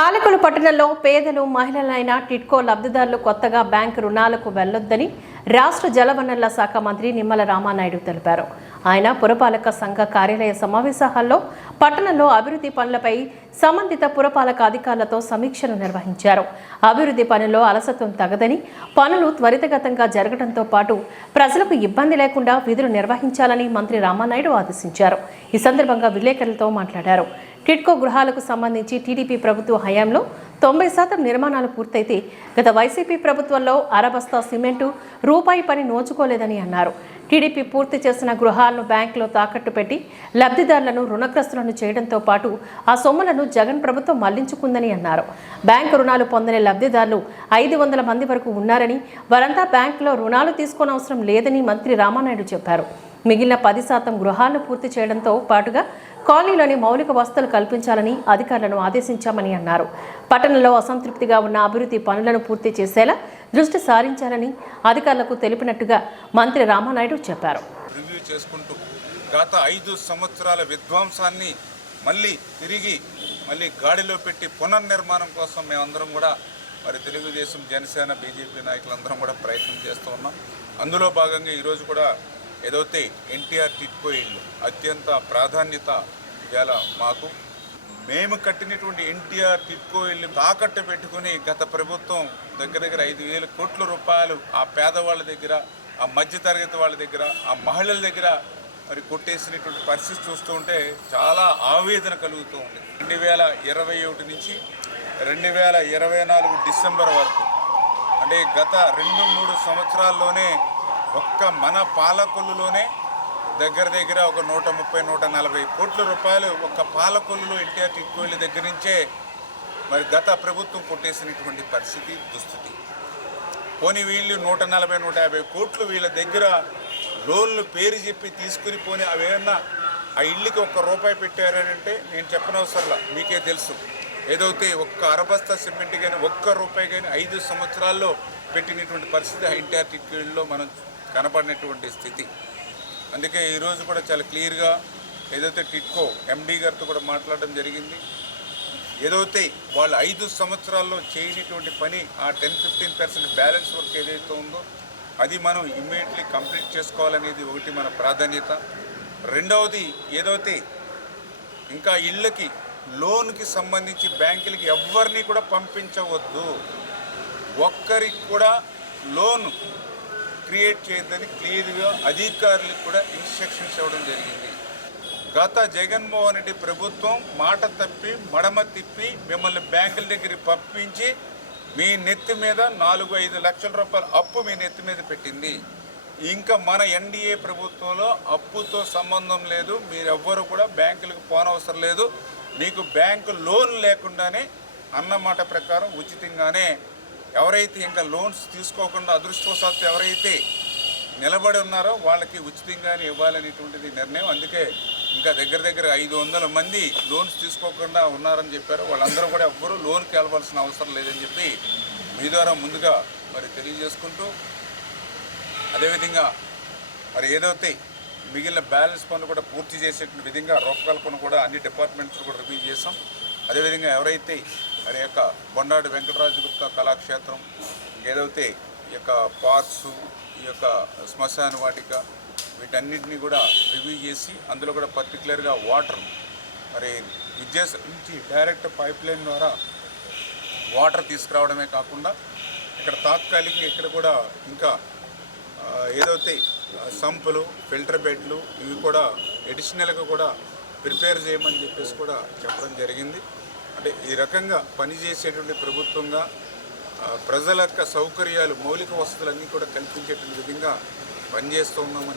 పాలకులు పట్టణంలో పేదలు మహిళలైన టిట్కో లబ్ధిదారులు కొత్తగా బ్యాంకు రుణాలకు వెళ్ళొద్దని రాష్ట్ర జలవనరుల శాఖ మంత్రి నిమ్మల రామానాయుడు తెలిపారు. ఆయన పురపాలక సంఘ కార్యాలయ సమావేశ హాల్లో పట్టణంలో అభివృద్ధి పనులపై సంబంధిత పురపాలక అధికారులతో సమీక్షను నిర్వహించారు. అభివృద్ధి పనుల్లో అలసత్వం తగదని పనులు త్వరితగతంగా జరగడంతో పాటు ప్రజలకు ఇబ్బంది లేకుండా విధులు నిర్వహించాలని మంత్రి రామానాయుడు ఆదేశించారు. ఈ సందర్భంగా విలేకరులతో మాట్లాడారు. టిట్కో గృహాలకు సంబంధించి టీడీపీ ప్రభుత్వ హయాంలో తొంభై శాతం నిర్మాణాలు పూర్తయితే గత వైసీపీ ప్రభుత్వంలో అరబస్తా సిమెంటు రూపాయి పని నోచుకోలేదని అన్నారు. టీడీపీ పూర్తి చేసిన గృహాలను బ్యాంకులో తాకట్టు పెట్టి లబ్ధిదారులను రుణగ్రస్తులను చేయడంతో పాటు ఆ సొమ్ములను జగన్ ప్రభుత్వం మళ్ళించుకుందని అన్నారు. బ్యాంకు రుణాలు పొందని లబ్ధిదారులు ఐదు వందల మంది వరకు ఉన్నారని వారంతా బ్యాంకులో రుణాలు తీసుకోనవసరం లేదని మంత్రి రామానాయుడు చెప్పారు. మిగిలిన పది శాతం గృహాలను పూర్తి చేయడంతో పాటుగా కాలనీలోని మౌలిక వసతులు కల్పించాలని అధికారులను ఆదేశించామని అన్నారు. పట్టణంలో అసంతృప్తిగా ఉన్న అభివృద్ధి పనులను పూర్తి చేసేలా దృష్టి సారించాలని అధికారులకు తెలిపినట్టుగా మంత్రి రామానాయుడు చెప్పారు. రివ్యూ చేసుకుంటూ గత ఐదు సంవత్సరాల విధ్వంసాన్ని మళ్ళీ తిరిగి మళ్ళీ గాడిలో పెట్టి పునర్నిర్మాణం కోసం మేమందరం కూడా మరి తెలుగుదేశం జనసేన బీజేపీ నాయకులందరం కూడా ప్రయత్నం చేస్తూ ఉన్నాం. అందులో భాగంగా ఈరోజు కూడా ఏదైతే ఎన్టీఆర్ టిట్కో ఇల్లు అత్యంత ప్రాధాన్యత ఇవాళ మాకు మేము కట్టినటువంటి ఎన్టీఆర్ టిట్కో ఇల్లు తాకట్టు పెట్టుకుని గత ప్రభుత్వం దగ్గర దగ్గర ఐదు వేల కోట్ల రూపాయలు ఆ పేదవాళ్ళ దగ్గర ఆ మధ్యతరగతి వాళ్ళ దగ్గర ఆ మహిళల దగ్గర మరి కొట్టేసినటువంటి పరిస్థితి చూస్తూ ఉంటే చాలా ఆవేదన కలుగుతూ ఉంది. రెండు వేల ఇరవై ఒకటి నుంచి రెండు వేల ఇరవై నాలుగు డిసెంబర్ వరకు అంటే గత రెండు మూడు సంవత్సరాల్లోనే ఒక్క మన పాలకొల్లులోనే దగ్గర దగ్గర ఒక నూట ముప్పై నూట నలభై కోట్ల రూపాయలు ఒక్క పాలకొల్లులో ఎన్టీఆర్ టిక్కోళ్ళ దగ్గర నుంచే మరి గత ప్రభుత్వం కొట్టేసినటువంటి పరిస్థితి దుస్థితి. పోనీ వీళ్ళు నూట నలభై నూట యాభై కోట్లు వీళ్ళ దగ్గర లోన్లు పేరు చెప్పి తీసుకుని పోని అవేమన్నా ఆ ఇల్లుకి ఒక్క రూపాయి పెట్టారంటే నేను చెప్పనవసరంలా మీకే తెలుసు. ఏదైతే ఒక్క అరబస్తా సిమెంట్ కానీ ఒక్క రూపాయి కానీ ఐదు సంవత్సరాల్లో పెట్టినటువంటి పరిస్థితి ఎన్టీఆర్ టిక్కోళ్ళలో మనం కనపడినటువంటి స్థితి. అందుకే ఈరోజు కూడా చాలా క్లియర్గా ఏదైతే టిట్కో ఎండీ గారితో కూడా మాట్లాడడం జరిగింది. ఏదైతే వాళ్ళు ఐదు సంవత్సరాల్లో చేయనటువంటి పని ఆ ten fifteen percent balance work ఏదైతే ఉందో అది మనం ఇమ్మీడియట్లీ కంప్లీట్ చేసుకోవాలనేది ఒకటి మన ప్రాధాన్యత. రెండవది ఏదైతే ఇంకా ఇళ్ళకి లోన్కి సంబంధించి బ్యాంకులకి ఎవరిని కూడా పంపించవద్దు. ఒక్కరికి కూడా లోన్ క్రియేట్ చేయొద్దని క్లియర్గా అధికారులకు కూడా ఇన్స్ట్రక్షన్స్ ఇవ్వడం జరిగింది. గత జగన్మోహన్ రెడ్డి ప్రభుత్వం మాట తప్పి మడమ తిప్పి మిమ్మల్ని బ్యాంకుల దగ్గరికి పంపించి మీ నెత్తి మీద నాలుగు ఐదు లక్షల రూపాయల అప్పు మీ నెత్తి మీద పెట్టింది. ఇంకా మన ఎన్డీఏ ప్రభుత్వంలో అప్పుతో సంబంధం లేదు. మీరెవ్వరు కూడా బ్యాంకులకు పోనవసరం లేదు. మీకు బ్యాంకు లోన్ లేకుండానే అన్నమాట ప్రకారం ఉచితంగానే ఎవరైతే ఇంకా లోన్స్ తీసుకోకుండా అదృష్టవశాత్తు ఎవరైతే నిలబడి ఉన్నారో వాళ్ళకి ఉచితంగానే ఇవ్వాలనేటువంటిది నిర్ణయం. అందుకే ఇంకా దగ్గర దగ్గర ఐదు వందల మంది లోన్స్ తీసుకోకుండా ఉన్నారని చెప్పారు. వాళ్ళందరూ కూడా ఎవ్వరూ లోన్కి వెళ్ళవలసిన అవసరం లేదని చెప్పి మీ ద్వారా ముందుగా మరి తెలియజేసుకుంటూ అదేవిధంగా మరి ఏదైతే మిగిలిన బ్యాలెన్స్ పనులు కూడా పూర్తి చేసేటువంటి విధంగా రూపకల్పన కూడా అన్ని డిపార్ట్మెంట్స్ కూడా రివ్యూ చేసాం అదేవిధంగా ఎవరైతే మరి యొక్క బొండాడు వెంకటరాజు గుప్త కళాక్షేత్రం ఏదైతే ఈ యొక్క పార్క్స్ ఈ యొక్క శ్మశాన వాటిక వీటన్నిటిని కూడా రివ్యూ చేసి అందులో కూడా పర్టికులర్గా వాటర్ మరి విద్యాస నుంచి డైరెక్ట్ పైప్ లైన్ ద్వారా వాటర్ తీసుకురావడమే కాకుండా ఇక్కడ తాత్కాలికంగా ఇక్కడ కూడా ఇంకా ఏదైతే సంపులు ఫిల్టర్ బెడ్లు ఇవి కూడా ఎడిషనల్గా కూడా ప్రిపేర్ చేయమని చెప్పేసి కూడా చెప్పడం జరిగింది. అంటే ఈ రకంగా పనిచేసేటువంటి ప్రభుత్వంగా ప్రజల యొక్క సౌకర్యాలు మౌలిక వసతులన్నీ కూడా కల్పించేటువంటి విధంగా పనిచేస్తూ ఉన్నామని